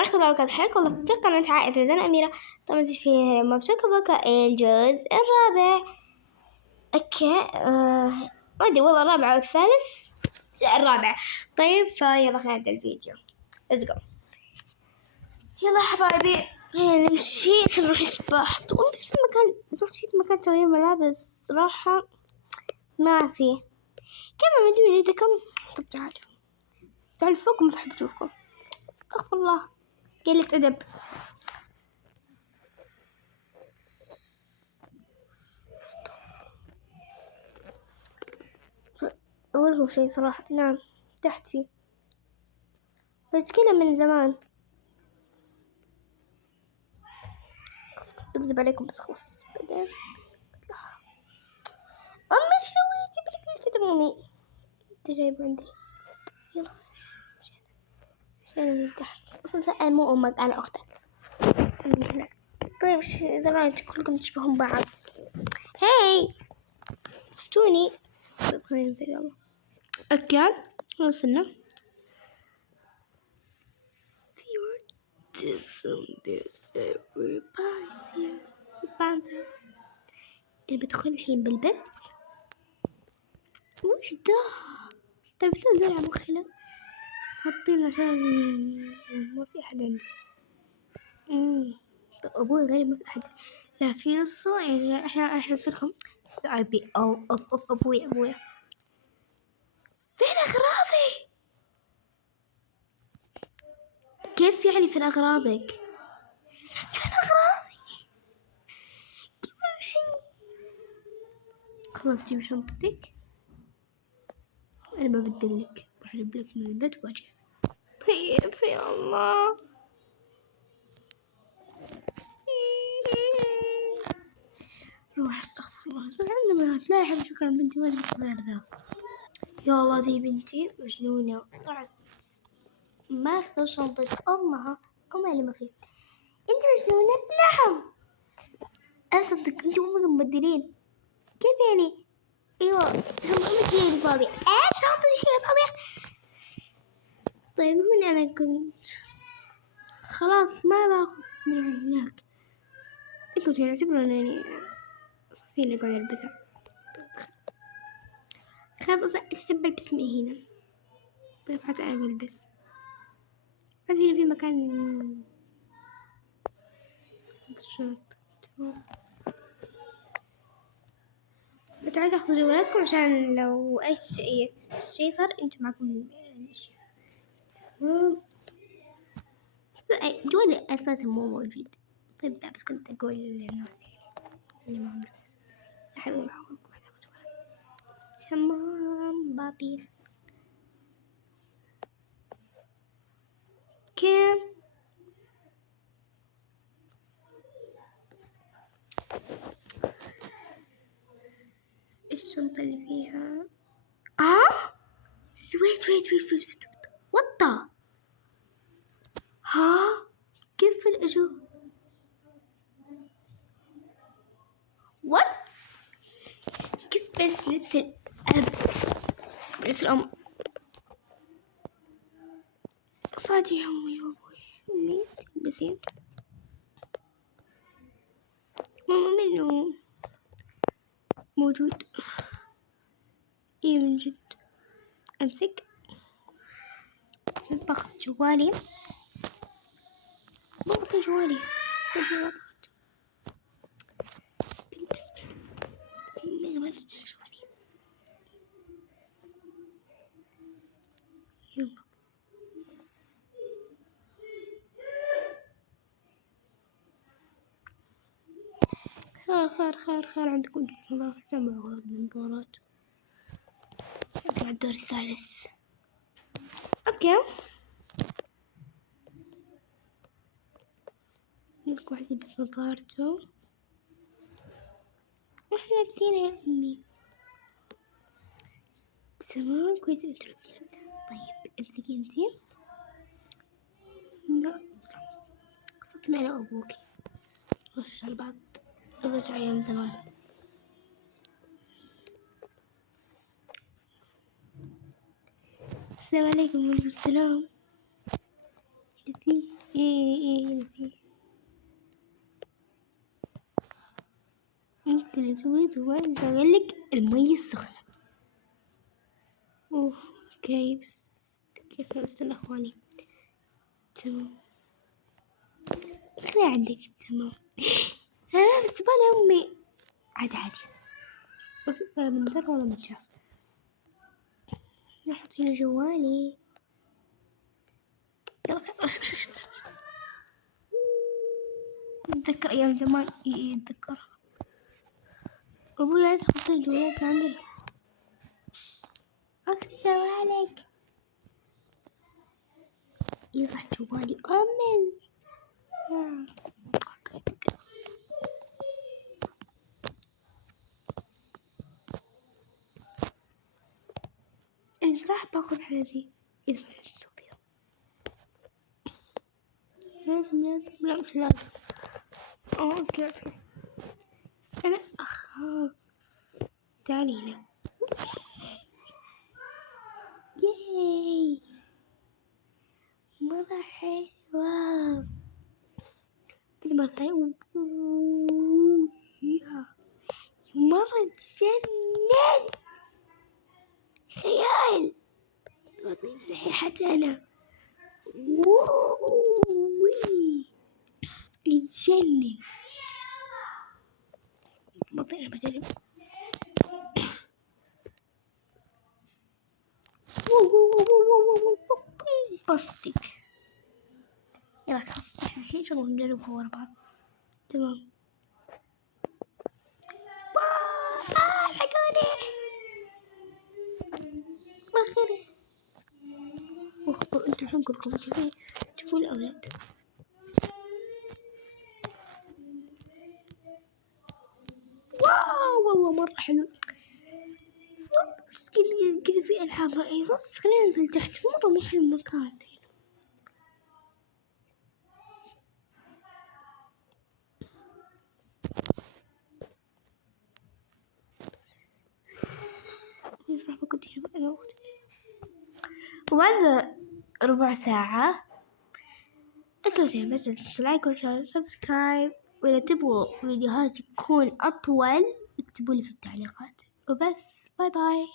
ورحمة الله وبركاته. حياكم الله في قناة عائلة رزان أميرة. طبعا في لما بكى الجزء الرابع. اوكي ما ادري والله الرابع او الثالث. لا الرابع. طيب فيلا خلينا نبدأ الفيديو. let's go. يلا حبايبي خلينا نمشي عشان نروح السباحة. والله في مكان رحت في مكان تغيير ملابس صراحة ما في. كم مدري جدكم. طب تعالوا فوق ما بحب اشوفكم. استغفر الله قلة أدب. أولهم شيء صراحة نعم تحت فيه بتكلم من زمان. بكذب عليكم بس خلاص بعدين. أمي ايش سويتي بالكل تدمومي انت جايب عندي. يلا شيل من تحت. أنا مو أمك أنا أختك. طيب زمان كلكم تشبهون بعض. هاي شفتوني. طيب خلينا ننزل يلا. أوكي وصلنا. اللي بدخل الحين بلبس. وش ده؟ استلبسون زي على مخنا حاطين عشان ما في أحد عنده. أبوي غريب ما في أحد. لا في نصه يعني إحنا نصيركم أبي أو أبوي فين أغراضي؟ كيف يعني فين أغراضك؟ فين أغراضي؟ كيف الحين؟ خلاص جيب شنطتك. أنا ما بدلك راح أجيب لك من البيت وأجي. طيب يا الله. روح استغفر الله. لا يا حبيبي شكرا بنتي ما جبت غير ذا. يا الله ذي بنتي مجنونة. طلعت ما أخذ شنطة أمها أمها اللي ما فيه. أنت مجنونة؟ نعم أنا صدق أنت وأمك مبدلين. كيف يعني؟ أيوة هم أمك هي اللي فاضية. إيش شنطتي هي الفاضية؟ طيب من أنا كنت خلاص ما باخذ من هناك. أنتوا تعتبرون يعني في اللي قاعد ألبسها. خلاص أسيب بلبس من هنا. طيب حتى أنا بلبس. هذا هنا في مكان الشرط. تعالوا تاخذوا جوالاتكم عشان لو أي شيء صار أنتم معكم الأشياء. جوالي أساسا مو موجود. طيب لا بس كنت أقول للناس يعني اللي ما موجود. يا حبيبي راح أقول لكم هذا جوال. تمام بابي. كم الشنطة اللي فيها wait what the ها كيف الأجو what كيف بس لبس الأب لبس الأم صادي يا أمي وأبوي. أمي تلبسين ماما منو موجود. إيه من جد أمسك باخذ جوالي. باخذ جوالي ما ترجع شوفني. يلا خار عندكم الله جمع النظارات. على الدور الثالث. اوكي لك واحد يلبس نظارته واحنا لابسينها يا امي. تمام كويس انت لابسينها. طيب امسكي انتي. لا قصدت معنا ابوكي. وش البعض رجع ايام زمان. السلام عليكم وعليكم السلام. في انت اللي سويته وين شغل لك المية السخنة. اوكي بس كيف نستنى اخواني. تمام خلي عندك. تمام انا في زبالة امي. عادي ولا منظر ولا متشاف. نحط هنا جوالي. يلا اتذكر ايام زمان. اتذكر ابوي عاد يحط الجوالات عندنا. اختي جوالك. يفتح جوالي امن. انا صراحة باخذ هذه. اذا لازم لا مش لازم. اوكي انا اخاف. تعالي هنا. ياي مرة حلوة. مرة ثانية. مرة تجنن. خيال. الحين حتى أنا يتجنن. بطيء بجرب. بسطك. يلا الحين شغل نجربها ورا بعض. تمام. حقوني بخير. انتوا الحين كلكم تشوفوا الأولاد. واو والله مرة حلو. بس كذا في ألعاب أيضا. بس خلينا ننزل تحت. مرة مو حلو المكان. يفرح بكم أنا وأختي. وبعد ربع ساعة أكتبوا زي ما تنسوا لايك وشير وسبسكرايب. وإذا تبغوا فيديوهات تكون أطول اكتبوا لي في التعليقات. وبس باي باي.